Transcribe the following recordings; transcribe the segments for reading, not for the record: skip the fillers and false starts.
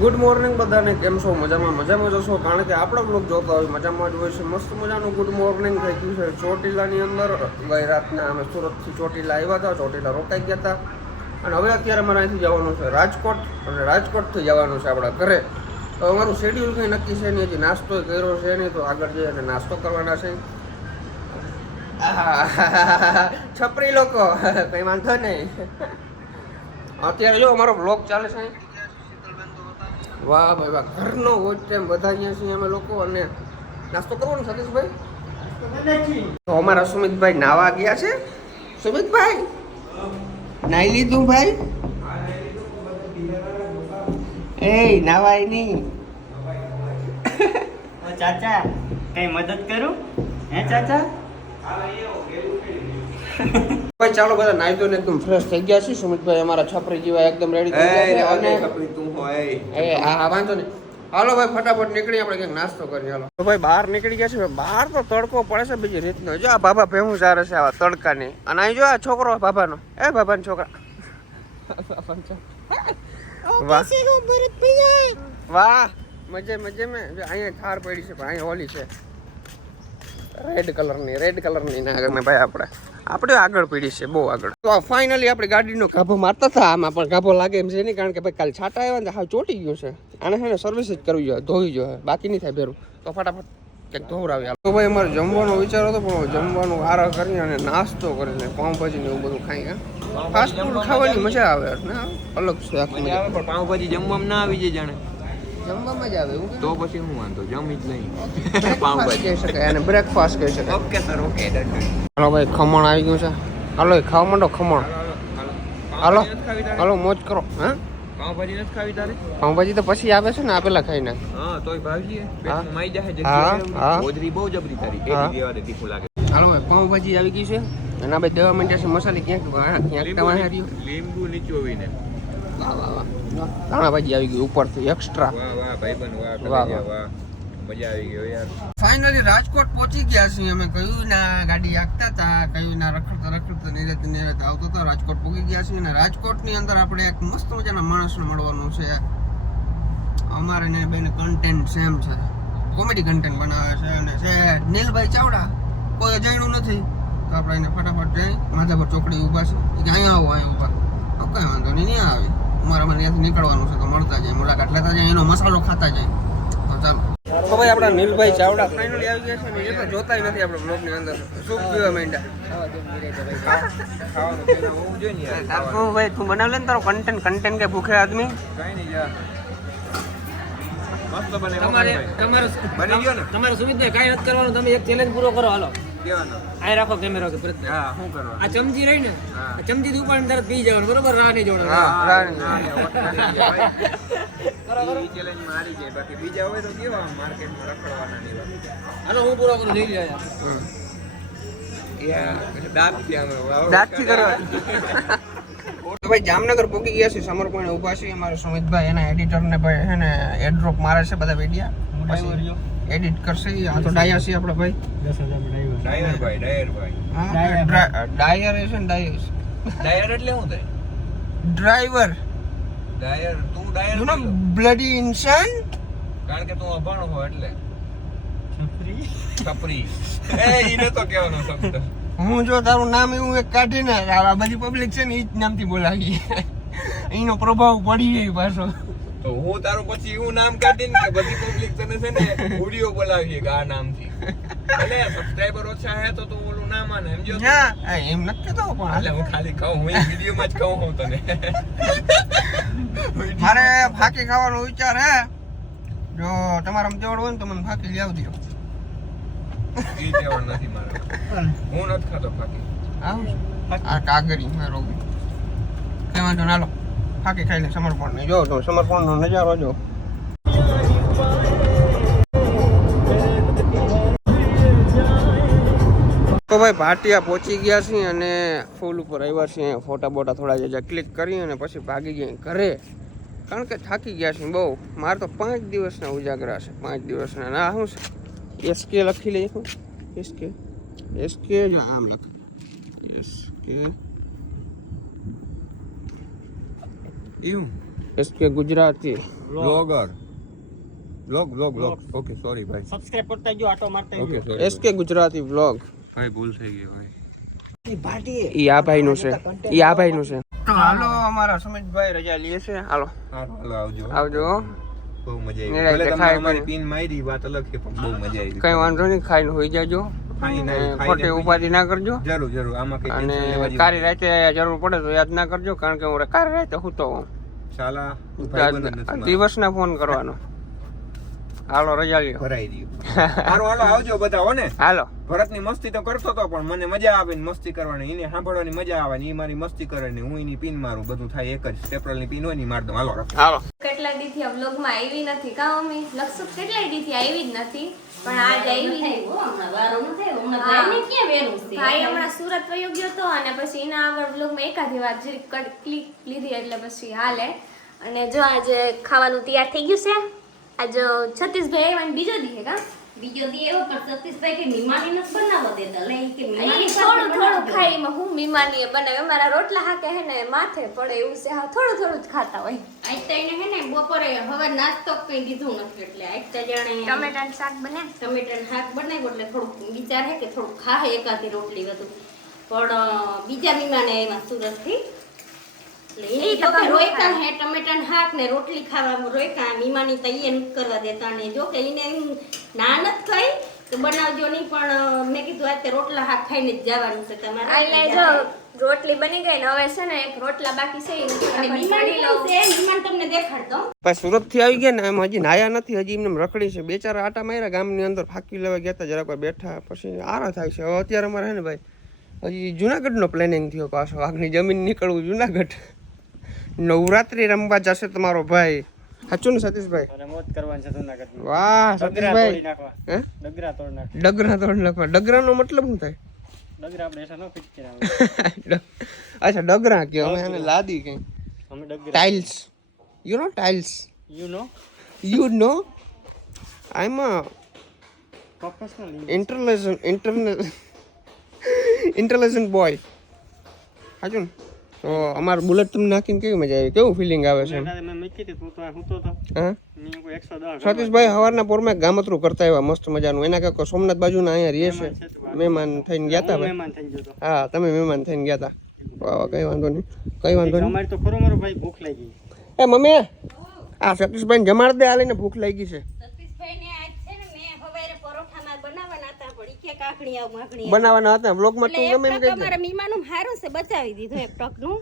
Good morning બધાને, કેમ છો? મજામાં જશો, કારણ કે આપણો બ્લોગ જોતા હોય મજામાં જ હોય છે. મસ્ત મજાનું ગુડ મોર્નિંગ થઈ ગયું છે ચોટીલાની અંદર. ગઈ રાતના અમે સુરતથી ચોટીલા આવ્યા હતા, ચોટીલા રોકાઈ ગયા હતા અને હવે અત્યારે મારે અહીંથી જવાનું છે રાજકોટ અને રાજકોટથી જવાનું છે આપણા ઘરે. તો અમારું શેડ્યુલ કંઈ નક્કી છે નહીં, હજી નાસ્તો કર્યો છે નહીં, તો આગળ જઈએ અને નાસ્તો કરવાના છે. છપરી લોકો કંઈ વાંધો નહીં. અત્યારે જો અમારો બ્લોગ ચાલે છે. વાહ ભાઈ વાહ, ઘરનો વોચ ટાઈમ બધા અહીંયા છીએ અમે લોકો. અને નાસ્તો કરવાનો સતીશભાઈ? તો અમારા સુમિતભાઈ નાવા ગયા છે. સુમિતભાઈ નાઈ લીધું ભાઈ? એ નાવાય નહીં. ચાચા કઈ મદદ કરું? હે ચાચા? ભાઈ ચાલો બધા નાઈ ધોઈને એકદમ ફ્રેશ થઈ ગયા છે. સુમિતભાઈ અમારા છપરી જેવા એકદમ રેડી થઈ ગયા છે. અને તું હોય એ હા વાંધો નહીં. હાલો ભાઈ ફટાફટ નીકળી આપણે કંઈક નાસ્તો કરીએ. હાલો તો ભાઈ બહાર નીકળી ગયા છે. બહાર તો તડકો પડે છે બીજી રીતનો. જો આ બાબા ભેહું સારે છે આવા તડકાની. અને અહીં જો આ છોકરો બાબાનો, એ બાબાનો છોકરા. વાહ મજે મેં અહીંયા થાર પડી છે, પણ અહીંયા ઓલી છે રેડ કલરની ના ગમે ભાઈ. આપણે આગળ પડી છે, બહુ આગળ. તો ફાઇનલી આપણે ગાડીનો ગાભો મારતા હતા. આમાં પણ ગાભો લાગે એમ છે નહીં, કારણ કે ભાઈ કાલ છાંટા આવ્યા ને હા ચોટી ગયું છે. આને છે ને સર્વિસ જ કરવી જોઈએ, ધોવી જોઈએ, બાકી નહીં થાય ભેરું. તો ફટાફટ કંઈક ધોવરાવી. તો ભાઈ અમારે જમવાનો વિચાર હતો, પણ જમવાનું આરા કરી અને નાસ્તો કરીને પાઉંભાજી ને એવું બધું ખાઈ. ફાસ્ટ ફૂડ ખાવાની મજા આવે ને, અલગ છે આખી મજા. પણ પાઉંભાજી જમવામાં ના આવી જાય જાણે. જમવામાં જ આવે એવું તો પછી હું વાંધો જમી જ નહીં. પાઉંભાજી કહી શકાય અને બ્રેકફાસ્ટ કહી શકાય. Okay sir, okay done. હાલો ભાઈ ખમણ આવી ગયું છે. હાલો ખાવા માંડો ખમણ. હાલો હાલો મોજ કરો. હા પાઉંભાજી નથી ખાવી તારે? પાઉંભાજી તો પછી આવે છે ને, આ પેલા ખાઈ નાખ. હા તોય ભાવજી પેટમાં માઈ જાય હા, જગ્યાએ. હા. ગોદરી બહુ જબરી તારી. હા. એડી દેવા દે, તીખું લાગે. હાલો ભાઈ પાઉંભાજી આવી ગઈ છે અને આ ભાઈ દેવા માંડ્યા છે મસાલી. ક્યાંક તમારે રહ્યું. લીંબુ નીચોવીને. વાહ વાહ વાહ. ધાણા ભાજી આવી ગઈ ઉપરથી એક્સ્ટ્રા. વાહ વાહ ભાઈબંધ, વાહ વાહ, કલેજા, વાહ. વાહ. મજા આવી ગઈ યાર. ફાઇનલી રાજકોટ પહોંચી ગયા છીએ અમે. કયું ના ગાડી આગતા હતા, કયું ના રખડતા નિરત આવતો હતો. રાજકોટ પહોંચી ગયા છીએ અને રાજકોટની અંદર આપણે એક મસ્ત મજાના માણસને મળવાનું છે. અમારે ને બેને કન્ટેન્ટ સેમ છે, કોમેડી કન્ટેન્ટ બનાવે છે અને છે નીલભાઈ ચાવડા. કોઈ જણ્યું નથી તો આપણે એને ફટાફટ જઈ માધાપર ચોકડી ઊભા છે કે અહીંયા આવો, અહીંયા ઊભા. કઈ વાંધો નહીં આવે. અમારે ત્યાંથી નીકળવાનું છે તો મળતા જાય, મુલાકાત લેતા જાય, એનો મસાલો ખાતા જાય. તો ચાલો. તો ભાઈ આપણા નીલભાઈ ચાવડા ફાઇનલી આવી ગયા છે ને. એ તો જોતા નથી આપણે બ્લોગની અંદર. શું પીવા માંડ્યા? હોવું જોઈએ ને યાર. તું ભાઈ તું બનાવ લે ને તારો કન્ટેન્ટ કે ભૂખે આદમી. કઈ નહીં યાર. મસ્ત બને. બની ગયો ને? તમારે સુમિતભાઈ કાંઈ નથી કરવાનું, તમે એક ચેલેન્જ પૂરો કરો. હાલો કેવાનો? આ રાખો કેમેરો કે હા શું કરવા? આ ચમચી રહી ને, હા. આ ચમચી થી ઉપાડીને તરત પી જવાનું, બરોબર? રાહ નહીં જોડવાનું. હા રાણી. ઈ ચેલેન્જ મારી જાય, બાકી બીજા હોય તો કેવા માર્કેટમાં રખડવાના ની વાત. હાલો હું પૂરો કરું, જોઈ લે. દાંતથી કરવા. તો ભાઈ જામનગર પહોંચી ગયા છે, સમર્પણ ઉભા છે અમારા સુમિતભાઈ. એના એડિટરને ભાઈ હે ને એડ્રોપ મારે છે બધા વિડીયા, પછી એડિટ કરશે. આ તો ડાયા છે આપણા ભાઈ. ડાયરભાઈ. હા ડાયર છે ને ડાયર. ડાયર એટલે શું થાય? ડ્રાઈવર. ડાયર તું ડાયર યુ નો બ્લડી ઇન્સાન. કારણ કે તું અભણ હો એટલે. છપરી. ઈને તો કહેવાનો શબ્દ. હું જો તારું નામ એવું એક કાઢીને આ બધી પબ્લિક છે ને એ જ નામથી બોલાવી. એનો પ્રભાવ પડી જાય પાછો. તો હું તારું પછી એવું નામ કાઢીને કે બધી પબ્લિક તને છે ને વિડિયો બોલાવીએ કે આ નામથી. એટલે સબસ્ક્રાઇબર ઓછા હે તો તું ઓલું નામ આને સમજો. ના એમ નથી કહેતો, પણ એટલે હું ખાલી કહું, હું વિડિયોમાં જ કહું હું તને. મારે ફાકી ખાવાનો વિચાર હે. જો તમારામાં તેવડ હોય ને તો મને ફાકી લઈ આવજો. ઈ તેવડ નથી મારે. હું નથી ખાતો ફાકી. આવું આ કાગરી મારો કઈ વાંધો ના. લો ફાકી ખાઈને સમર્પણ ને જો તો સમર્પણનો નજારો જો. તો ભાઈ ભાટિયા પહોંચી ગયા છીએ અને ફૂલ ઉપર આવ્યા છીએ. ફોટા બોટા થોડા જે ક્લિક કરી અને પછી ભાગી ગયા ઘરે, કારણ કે થાકી ગયા છીએ બહુ. મારે તો 5 દિવસના ઉજાગરા છે, 5 દિવસના. ના શું છે એસકે લખી લઈએ. એસકે જો આમ લખ એસકે એવું SK Gujarati blogger blog okay sorry ભાઈ સબસ્ક્રાઇબ કરતા જો આટો મારતા ઓકે જો સોરી એસકે ગુજરાતી વ્લોગ. ભાઈ ભૂલ થઈ ગઈ ભાઈ. એ ભાટી ઈ આ ભાઈનું છે. તો હાલો અમારા સુમિતભાઈ રજા લે છે. હાલો હાલો આવજો આવજો. બહુ મજા નિરાંતે આવી ભલે ખાય તમે અમારી પણ. પિન મારી વાત અલગ છે પણ બહુ મજા આવી કઈ વાંધો નહીં, ખાઈને હોઈ જાજો. ખોટી ઉપાધિ ના કરજો. જરૂર આમાં કઈ અને ટેન્શન લેવા જેવું કારી રાતે જરૂર પડે તો યાદ ના કરજો, કારણ કે હું કારી રાતે સૂતો હોઉં. શાલા તું ભાઈબંધ જ નથી મારો. દિવસના ફોન કરવાનો. હાલો રજા લ્યો. ભરાઈ રહ્યું હાલો આવજો બધા હો ને. હાલો ભરતની મસ્તી તો કરતો તો પણ મને મજા આવે ને મસ્તી કરવાની, એને સાંભળવાની મજા આવે ને એ મારી મસ્તી કરે ને હું એની પિન મારું, બધું થાય એક જ. સ્ટેપલની પિન હોય ને ઈ માર દઉં. હાલો હાલો. કેટલા દીથી આ વ્લોગમાં આવી નથી કા મમ્મી? લક્ષુપ કેટલા દીથી આવી જ નથી, પણ આજ આવી. ભાઈ હમણાં સુરત વયો ગયો હતો અને પછી એના આગળ વ્લોગમાં એકાદી વાર જરીક ક્લિક લીધી એટલે પછી હાલે. અને જો આજે ખાવાનું તૈયાર થઈ ગયું છે. આજ છત્તીસભાઈ આવ્યા બીજો દી કા બીજો દી એવો પણ સતીશભાઈ કે મીમાની ન બનાવવા દેતા લે કે એ થોડું થોડું ખાઈ એમાં હું મીમાની એ બનાવે. અમારા રોટલા હાકે હે ને માથે પડે એવું છે, હા થોડું થોડું જ ખાતા હોય. આજ તો એને હે ને બપોરે હવે નાસ્તો કઈ દીધું નથી એટલે આજ તો જાણે ટમેટાનું શાક બને, ટમેટાનું શાક બનાવ્યું એટલે થોડુંક વિચાર હે કે થોડુંક ખાહે એકાદી રોટલી હતું. પણ બીજા મીમાને આવ્યા સુરતથી એટલે એ તો રોયકા હે ટમેટાનું શાક ને રોટલી ખાવા રોયકા. મીમાની તો ઈ નથી કરવા દેતા ને જો કે એને ના નથી ખાઈ તો બનાવજો નહીં, પણ મેં કીધું આજે રોટલા શાક ખાઈને જ જવાનું છે તમારે. એટલે જો રોટલી બની ગઈ ને હવે છે ને એક રોટલા બાકી છે એ અને ફટાફટ મીમાન કરી લઉં. કેવું છે મીમાન તમને દેખાડ દઉં. પછી સુરત થી આવી ગયા ને એમ હજી નાયા નથી, હજી એમને રખડી છે. બે ચાર આટા માર્યા ગામની અંદર, ફાંકી લેવા ગયા હતા, જરાક વાર બેઠા પછી આરા થાય છે. હવે અત્યારે અમારે હે ને ભાઈ હજી જુનાગઢનો પ્લાનિંગ થયો પાછો, આગની જમીન નીકળવું જુનાગઢ. નવરાત્રી રમવા જશે તમારો ભાઈ, સાચું ને સતીશભાઈ? અને મોજ કરવાની છે જૂનાગઢમાં. વાહ સતીશભાઈ. નાખવા હે ડગરા તોડ નાખ. ડગરા તોડ નાખવા. ડગરાનો મતલબ શું થાય? ડગરા આપણે એસા નો ફિટ કર્યા અચ્છા ડગરા કે અમે એને લાદી કે અમે ડગરા tiles, you know tiles, you know you know I am a professional intelligent boy. સાચું ને? તો અમારું બુલેટ તમને નાખીને કેવી મજા આવી, કેવું ફિલિંગ આવે છે? મેં મૂકી હતી તું તો હું તો હા મેં કોઈ 110 સતીશભાઈ સવારના પોરમાં ગામતરું કરતા એવા મસ્ત મજાનું. એના કાંઈક સોમનાથ બાજુના અહીંયા રહે છે, મહેમાન થઈને ગયા હતા ભાઈ. મહેમાન થઈ ગયો તો હા તમે મહેમાન થઈને ગયા હતા. વાહ કઈ વાંધો નહીં, કઈ વાંધો નહીં. અમારી તો ખરો મારો ભાઈ ભૂખ લાગી. એ મમ્મી આ સતીશભાઈ જમાડ દે, આલીને ભૂખ લાગી છે. સતીશભાઈને આજ છે ને મેં હવારે પરોઠામાં બનાવવાના હતા પણ ઈ કે કાકડી આવ માખણી બનાવવાના હતા બ્લોગમાં તું એટલે ગમે એમ એક ટક કહી દે. અમારા મીમાનું હારું છે બચાવી દીધું એક ટકનું.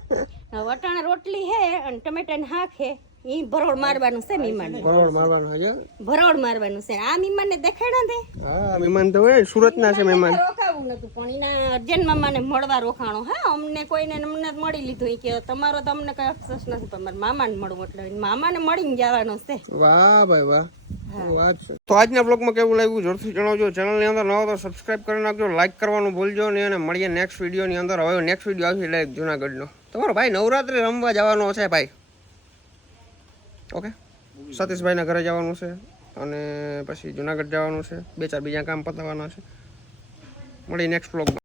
વટાણા રોટલી હે અને ટમેટાનું શાક હે ઈ ભરોડ મારવાનું છે મીમાને. ભરોડ મારવાનો હજે. ભરોડ મારવાનું છે. આ મીમાનને દેખાડ્યા તે હા મહેમાન તો હોય સુરતના છે મહેમાન. રોકાવું નતું પણ એના અર્જન્ટ મામાને મળવા રોકાણો. હા અમને કોઈને અમને મળી લીધું ઈ કે તમારો તો અમને કઈ અફસોસ નથી પણ મારા મામાને મળવું એટલે મામાને મળીને જવાનો છે. વાહ ભાઈ વાહ, વાત છે. તો આજના બ્લોગમાં કેવું લાગ્યું જરૂરથી જણાવજો. ચેનલની અંદર નવો તો સબસ્ક્રાઇબ કરી નાખજો, લાઈક કરવાનું ભૂલજો નહીં. અને મળીએ નેક્સ્ટ વિડીયોની અંદર. હવે નેક્સ્ટ વિડીયો આવશે ડાયરેક્ટ જુનાગઢનો. તમારો ભાઈ નવરાત્રી રમવા જવાનો છે ભાઈ. ઓકે સતીશભાઈના ઘરે જવાનું છે અને પછી જુનાગઢ જવાનું છે, બે ચાર બીજા કામ પતાવવાના છે. મળી નેક્સ્ટ બ્લોગમાં.